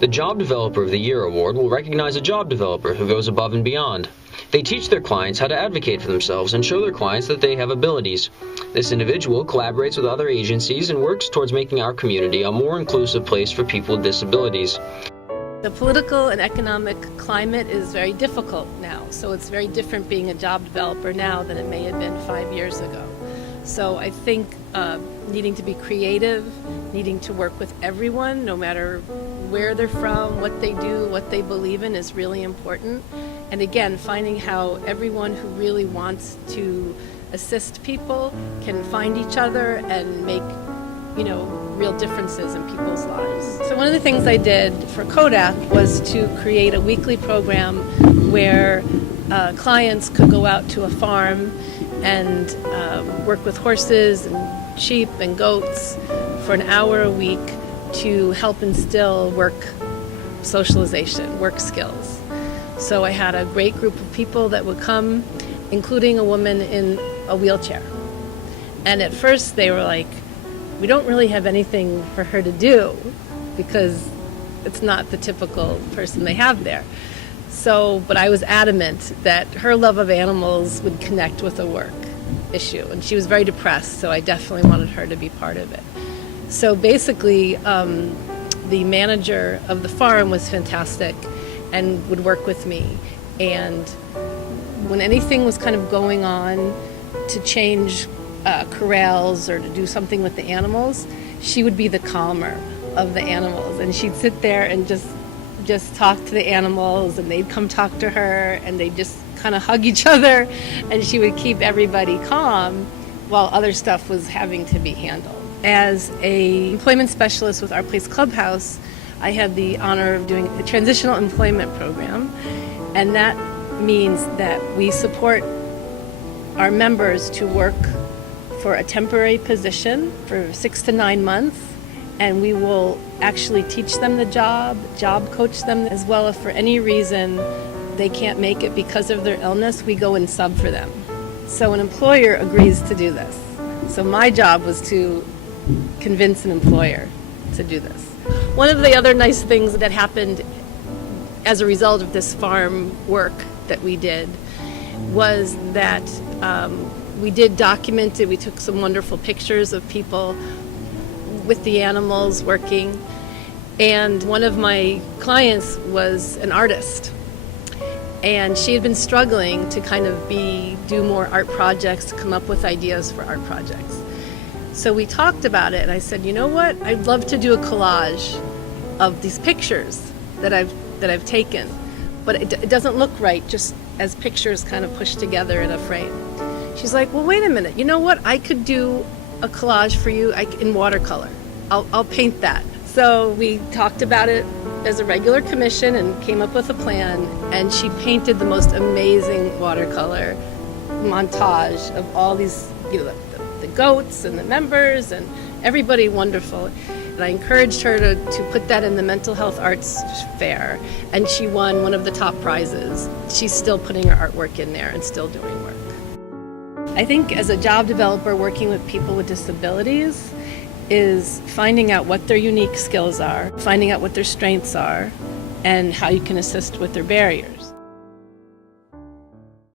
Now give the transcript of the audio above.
The Job Developer of the Year award will recognize a job developer who goes above and beyond. They teach their clients how to advocate for themselves and show their clients that they have abilities. This individual collaborates with other agencies and works towards making our community a more inclusive place for people with disabilities. The political and economic climate is very difficult now, so it's very different being a job developer now than it may have been 5 years ago. So I think needing to be creative, needing to work with everyone, no matter where they're from, what they do, what they believe in, is really important. And again, finding how everyone who really wants to assist people can find each other and make, real differences in people's lives. So one of the things I did for Kodak was to create a weekly program where clients could go out to a farm and work with horses and sheep and goats for an hour a week to help instill work socialization, work skills. So I had a great group of people that would come, including a woman in a wheelchair. And at first they were like, we don't really have anything for her to do because it's not the typical person they have there. But I was adamant that her love of animals would connect with the work issue. And she was very depressed, so I definitely wanted her to be part of it. So basically, the manager of the farm was fantastic and would work with me. And when anything was kind of going on to change corrals or to do something with the animals, she would be the calmer of the animals. And she'd sit there and just talk to the animals, and they'd come talk to her, and they'd just kind of hug each other, and she would keep everybody calm while other stuff was having to be handled. As a employment specialist with Our Place Clubhouse, I had the honor of doing a transitional employment program, and that means that we support our members to work for a temporary position for 6 to 9 months, and we will actually teach them the job coach them as well. If for any reason they can't make it because of their illness, we go and sub for them. So an employer agrees to do this. So my job was to convince an employer to do this. One of the other nice things that happened as a result of this farm work that we did was that we did document it. We took some wonderful pictures of people with the animals working. And one of my clients was an artist. And she had been struggling to kind of do more art projects, to come up with ideas for art projects. So we talked about it, and I said, you know what? I'd love to do a collage of these pictures that I've taken, but it doesn't look right just as pictures kind of pushed together in a frame. She's like, well, wait a minute. You know what? I could do a collage for you in watercolor. I'll paint that. So we talked about it as a regular commission and came up with a plan, and she painted the most amazing watercolor montage of all these, the goats and the members and everybody wonderful. And I encouraged her to put that in the Mental Health Arts Fair, and she won one of the top prizes. She's still putting her artwork in there and still doing work. I think as a job developer working with people with disabilities is finding out what their unique skills are, finding out what their strengths are, and how you can assist with their barriers.